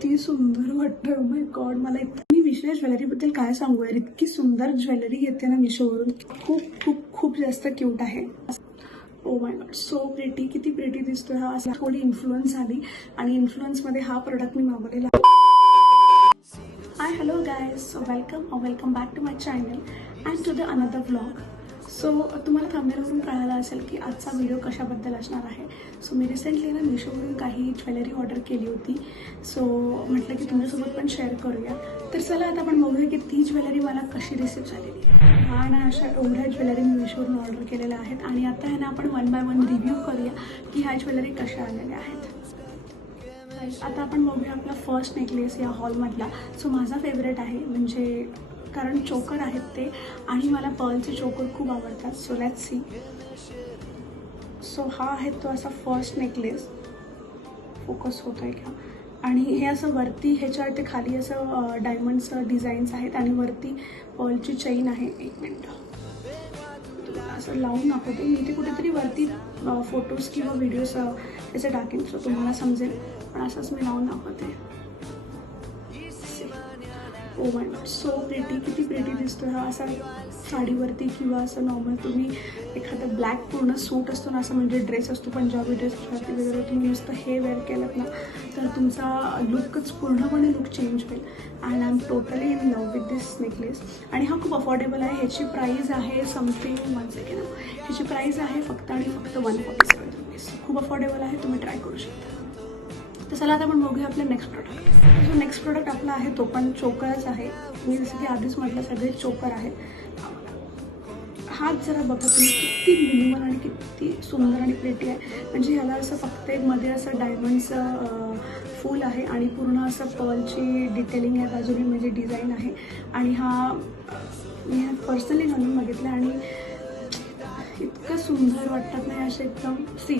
किती सुंदर वाटतं. ओ माय गॉड, मला मी विशेष ज्वेलरीबद्दल काय सांगू यार, इतकी सुंदर ज्वेलरी घेते ना मिशोवरून. खूप खूप खूप जास्त क्यूट आहे. Oh my God, so pretty, किती प्रिटी दिसतोय हा. असा थोडी इन्फ्लुएन्स झाली आणि इन्फ्लुएन्समध्ये हा प्रोडक्ट मी मागवलेला. Hi hello guys, so welcome back to my channel and to the another vlog. So तुम्हाला थंबनेलवरून कळालं असेल की आजचा व्हिडिओ कशाबद्दल असणार आहे. सो मी रिसेंटली ना मिशोवरून काही ज्वेलरी ऑर्डर केली होती. सो म्हटलं की तुमच्यासोबत पण शेअर करूया. तर चला आता आपण बघूया की ती ज्वेलरी मला कशी रिसीव झालेली आहे. हा ना, अशा एवढ्या ज्वेलरी मी मिशोवरून ऑर्डर केलेल्या आहेत आणि आता आहे ना आपण 1 बाय 1 रिव्ह्यू करूया की ह्या ज्वेलरी कशा आलेल्या आहेत. आता आपण बघूया आपला फर्स्ट नेकलेस या हॉलमधला. सो माझा फेवरेट आहे, म्हणजे कारण चोकर आहेत ते आणि मला पर्लचे चोकर खूप आवडतात. So let's see. सो हा आहे तो असा फर्स्ट नेकलेस. फोकस होत आहे का? आणि हे असं वरती ह्याच्यावरती खाली असं डायमंड्स डिझाईन्स आहेत आणि वरती पर्लची चेन आहे. एक मिनटं तुम्हाला असं लावून दाखवते मी. ते कुठेतरी वरती फोटोज किंवा व्हिडिओज त्याचे टाकेन, सो तुम्हाला समजेल. पण असंच मी लावून दाखवते. Oh my God, so pretty, किती प्रिटी दिसतो हा. असा साडीवरती किंवा असं नॉर्मल तुम्ही एखादं ब्लॅक पूर्ण सूट असतो ना, असं म्हणजे ड्रेस असतो पंजाबी ड्रेसवरती वगैरे, तुम्ही नुसतं हे वेअर केलं ना तर तुमचा लुकच पूर्णपणे लुक चेंज होईल. And I am totally in love with this necklace. आणि हा खूप अफोर्डेबल आहे. ह्याची प्राईस आहे समथिंग 1 सेकंड. ह्याची प्राईस आहे फक्त आणि फक्त 147 रुपीज. खूप अफोर्डेबल आहे, तुम्ही ट्राय करू शकता. तर चला आता आपण बघूया आपला नेक्स्ट प्रोडक्ट. जो नेक्स्ट प्रोडक्ट आपला आहे तो पण चोकरच आहे. मी जसं की आधीच म्हटलं सगळे चोकर आहेत. हात जरा बघा तुम्ही, किती मिनिमल आणि किती सुंदर आणि प्लेटी आहे. म्हणजे ह्याला असं फक्त एक मध्ये असं डायमंडचं फूल आहे आणि पूर्ण असं पर्लची डिटेलिंग आहे बाजूने, म्हणजे डिझाईन आहे. आणि हा मी पर्सनली घालून बघितलं आणि इतकं सुंदर वाटतात नाही असे एकदम. सी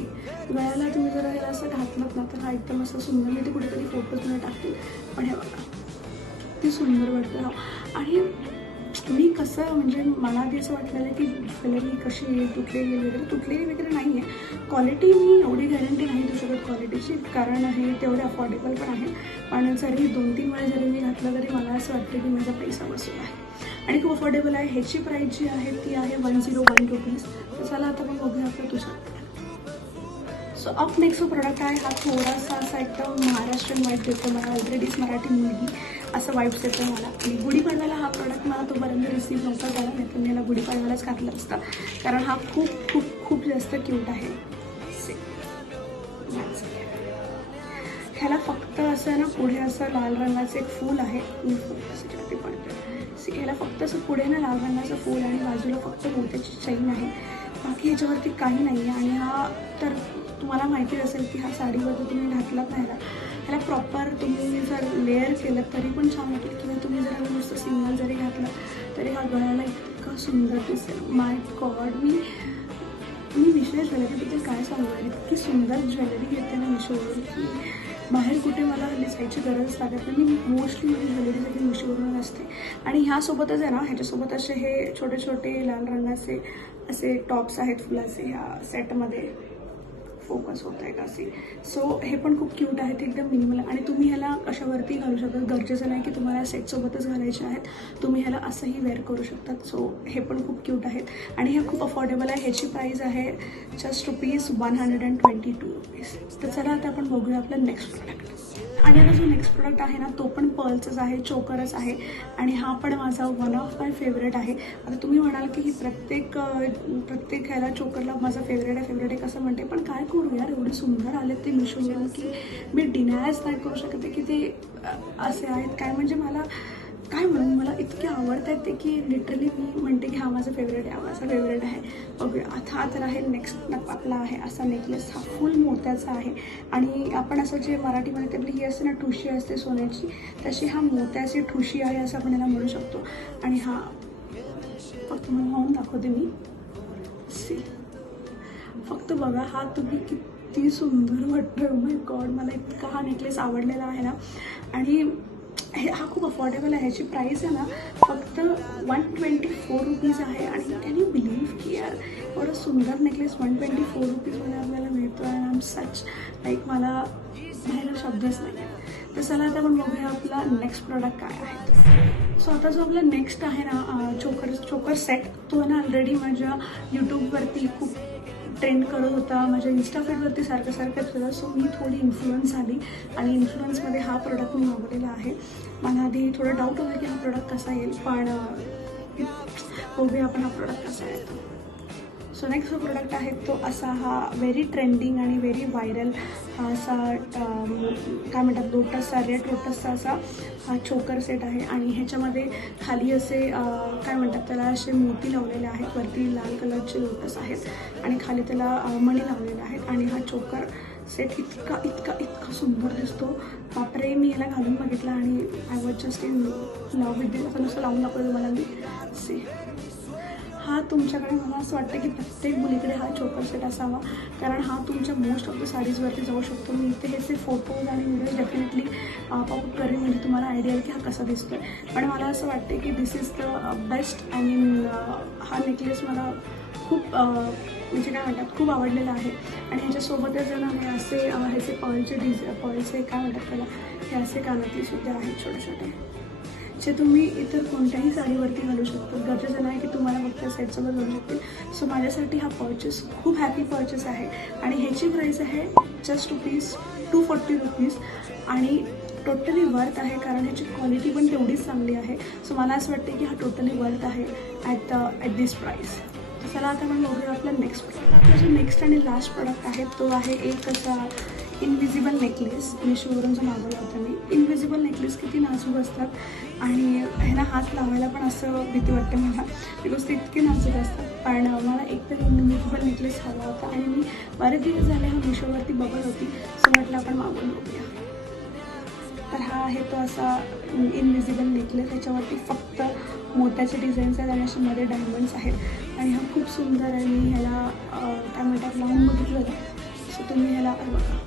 गळ्याला तुम्ही जर ह्याला असं घातलं ना तर हा एकदम असं सुंदर. मी ते कुठेतरी फोटोजमध्ये टाकते, पण हे बघा किती सुंदर वाटतं हा. आणि मी कसं, म्हणजे मला आधी असं वाटलेलं की ज्वेलरी कशी आहे, तुटलेली वगैरे नाही आहे. क्वालिटी मी एवढी गॅरंटी नाही देऊ शकत क्वालिटीची, कारण हे तेवढे अफोर्डेबल पण आहे. पण जरी 2-3 वेळा जरी मी घातलं तरी मला असं वाटतं की माझा पैसा वसूल आहे आणि खूप अफोर्डेबल आहे. ह्याची प्राईस जी आहे ती आहे 101 रुपीज. तर चला आता आपण बघूया आपलं तुझं. सो अप नेक्स्ट जो प्रोडक्ट आहे हा थोडासा असा एकदम महाराष्ट्रीयन वाईब देतो मला. ऑलरेडीच मराठी मुलगी असं वाईब्स देतो मला. आणि गुढीपाडव्याला हा प्रोडक्ट मला तोपर्यंत रिसीव्ह नव्हता झाला, नाही तर मी याला गुढीपाडव्यालाच घातलं असतं, कारण हा खूप खूप खूप जास्त क्यूट आहे. ह्याला फक्त असं ना पुढे असं लाल रंगाचं एक फूल आहे. मी फुल पडते. ह्याला फक्त असं पुढे ना लाल रंगाचं फूल आणि बाजूला फक्त मोत्याची चैन आहे. बाकी ह्याच्यावरती काही नाही आहे. आणि हा तर तुम्हाला माहिती असेल की हा साडीवर तुम्ही घातलात नाही, ह्याला प्रॉपर तुम्ही जर लेअर केलं तरी पण छान वाटेल, किंवा तुम्ही जर नुसतं सिंगल जरी घातलं तरी हा गळ्याला इतका सुंदर दिसेल. माय गॉड, मी विशेष ज्वेलरीबद्दल काय सांगू, इतकी सुंदर ज्वेलरी घेते ना मिशोवरून की बाहेर कुठे मला हल्ली जायची गरज लागत नाही. मी मोस्टली माझी ज्वेलरी सगळी मिशोवरून असते. आणि ह्यासोबतच आहे ना, ह्याच्यासोबत असे हे छोटे छोटे लाल रंगाचे असे टॉप्स आहेत फुलाचे ह्या सेटमध्ये. फोकस होत आहे का सी. सो हे पण खूप क्यूट आहेत, एकदम मिनिमल. आणि तुम्ही ह्याला कशावरती घालू शकता, गरजेचं नाही की तुम्हाला सेटसोबतच घालायचे आहेत, तुम्ही ह्याला असंही वेअर करू शकतात. सो हे पण खूप क्यूट आहेत आणि हे खूप अफोर्डेबल आहे. ह्याची प्राईस आहे जस्ट ₹122. तर चला आता आपण बघूया आपलं नेक्स्ट प्रोडक्ट. आणि आता जो नेक्स्ट प्रोडक्ट आहे ना तो पण पर्लचंच आहे, चोकरच आहे. आणि हा पण माझा वन ऑफ माय फेवरेट आहे. आता तुम्ही म्हणाल की ही प्रत्येक ह्याला चोकरला माझा फेवरेट आहे कसं म्हणते, पण काय करू यार, एवढे सुंदर आलेत ते मिशोवरून की मी डिनायच नाही करू शकते की ते असे आहेत काय. म्हणजे मला काय म्हणून मला इतके आवडत आहेत ते की लिटरली मी म्हणते की हा माझा फेवरेट आहे. बघूया आता तर आहे नेक्स्ट आपला आहे असा नेकलेस. हा फुल मोत्याचा आहे आणि आपण असं जे मराठीमध्ये आपली ही असते ना ठुशी असते सोन्याची, तशी हा मोत्याची ठुशी आहे असं आपण याला म्हणू शकतो. आणि हा फक्त मला लावून दाखवते मी. सी फक्त बघा हा तुम्ही किती सुंदर वाटतोय. ओ माय गॉड, मला इतका हा नेकलेस आवडलेला आहे ना. आणि हा खूप अफोर्डेबल आहे. ह्याची प्राईस आहे ना फक्त 124 रुपीज आहे. आणि कॅन यू बिलीव्ह की यार एवढं सुंदर नेकलेस 124 रुपीजमध्ये आपल्याला मिळतो. आणि आय एम सच लाईक, मला बाहेर शब्दच नाही. तर चला आता आपण बघूया आपला नेक्स्ट प्रोडक्ट काय आहे. सो आता जो आपला नेक्स्ट आहे ना चोकर सेट, तो ना ऑलरेडी माझ्या यूट्यूबवरती खूप ट्रेंड करत होता, माझ्या इन्स्टा फीडवरती सारखं होतं. सो मी थोडी इन्फ्लुअन्स झाली आणि इन्फ्लुअन्समध्ये हा प्रोडक्ट मी मागवलेला आहे. मला आधी थोडं डाऊट होतं की हा प्रोडक्ट कसा येईल, पण बघूया आपण हा प्रोडक्ट कसा येतो. सो नेक्स्ट जो प्रोडक्ट आहे तो असा हा व्हेरी ट्रेंडिंग आणि व्हेरी व्हायरल हा असा काय म्हणतात लोटसचा, रेड लोटसचा असा हा चोकर सेट आहे. आणि ह्याच्यामध्ये खाली असे काय म्हणतात त्याला असे मोती लावलेले आहेत, वरती लाल कलरचे लोटस आहेत आणि खाली त्याला मणी लावलेले आहेत. आणि हा चोकर सेट इतका सुंदर दिसतो. बापरे, मी याला घालून बघितला आणि I was just in love with this. आता नुसतं लावून दाखवलं तुम्हाला मी. सी हा तुमच्याकडे, मला असं वाटतं की प्रत्येक मुलीकडे हा चोकर सेट असावा, कारण हा तुमच्या मोस्ट ऑफ द साडीजवरती जाऊ शकतो. मी इथे ह्याचे फोटोज आणि व्हिडिओज डेफिनेटली पॉपअप करेन, म्हणजे तुम्हाला आयडिया येईल की हा कसा दिसतो आहे. पण मला असं वाटते की this is the best. I mean हा नेकलेस मला खूप म्हणजे काय म्हणतात खूप आवडलेला आहे. आणि ह्याच्यासोबतच जण हे असे ह्याचे पॉलचे काय म्हणतात त्याला, हे असे कानातले सुद्धा आहेत छोटे छोटे, जे तुम्ही इतर कोणत्याही साडीवरती घालू शकतो. गरजेचं नाही की तुम्हाला फक्त सेटसोबत घालू शकतील. सो माझ्यासाठी हा परचेस खूप हॅपी परचेस आहे. आणि ह्याची प्राईस आहे जस्ट ₹240 आणि टोटली वर्थ आहे, कारण ह्याची क्वालिटी पण तेवढीच चांगली आहे. सो मला असं वाटते की हा टोटली वर्थ आहे ॲट दिस प्राईस. चला आता आपण बघूया आपला नेक्स्ट प्रोडक्ट. आपला जो नेक्स्ट आणि लास्ट प्रोडक्ट आहे तो आहे एक असा इनविजिबल नेकलेस. मिशोवरून जो मागवला होता मी. इनविजिबल नेकलेस किती नाजूक असतात आणि ह्याला हात लावायला पण असं भीती वाटते मला, बिकॉज ते इतके नाजूक असतात. पण मला एकतरी इनविजिबल नेकलेस हवा होता आणि मी बरेच दिवस झाले हा मिशोवरती बघत होती. सो म्हटलं आपण मागवून बघूया. तर हा आहे तो असा इनविजिबल नेकलेस. ह्याच्यावरती फक्त मोत्याचे डिझाईन्स आहेत आणि असे मध्ये डायमंड्स आहेत आणि हा खूप सुंदर आहे. मी ह्याला काय म्हणतात लावून बघितलं. सो तुम्ही ह्याला बघा,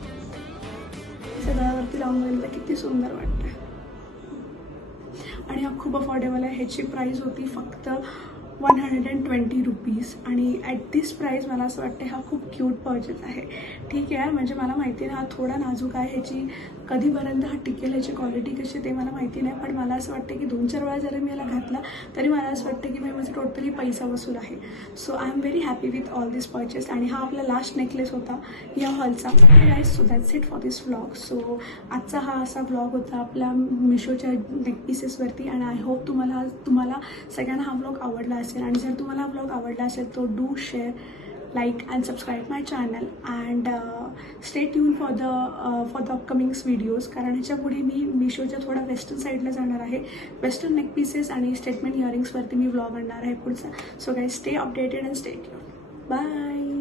सगळ्यावरती लावून बघितलं किती सुंदर वाटतं. आणि हा खूप अफोर्डेबल आहे. ह्याची प्राईस होती फक्त ₹120 आणि ॲट दिस प्राईस मला असं वाटतं हा खूप क्यूट परचेस आहे. ठीक आहे, म्हणजे मला माहिती आहे हा थोडा नाजूक आहे, ह्याची कधीपर्यंत हा टिकेल, ह्याची क्वालिटी कशी ते मला माहिती नाही. पण मला असं वाटतं की 2-4 वेळा जरी मी याला घातला तरी मला असं वाटतं की माझं टोटली पैसा वसूल आहे. So I am very happy with all this purchase. आणि हा आपला लास्ट नेकलेस होता या हॉलचा. Guys, so that's it for this vlog. So आजचा हा असा व्लॉग होता आपल्या मिशोच्या नेकपीसेसवरती. आणि आय होप तुम्हाला सगळ्यांना हा व्लॉग आवडला असेल. आणि जर तुम्हाला हा व्लॉग आवडला असेल तो do share, like and subscribe my channel and stay tuned for the upcoming videos. कारण ह्याच्या पुढे मी मिशोच्या थोडा वेस्टर्न साईडला जाणार आहे. वेस्टर्न नेक पीसेस आणि स्टेटमेंट इयरिंग्सवरती मी व्लॉग आणणार आहे पुढचा. So guys, stay updated and stay tuned. Bye.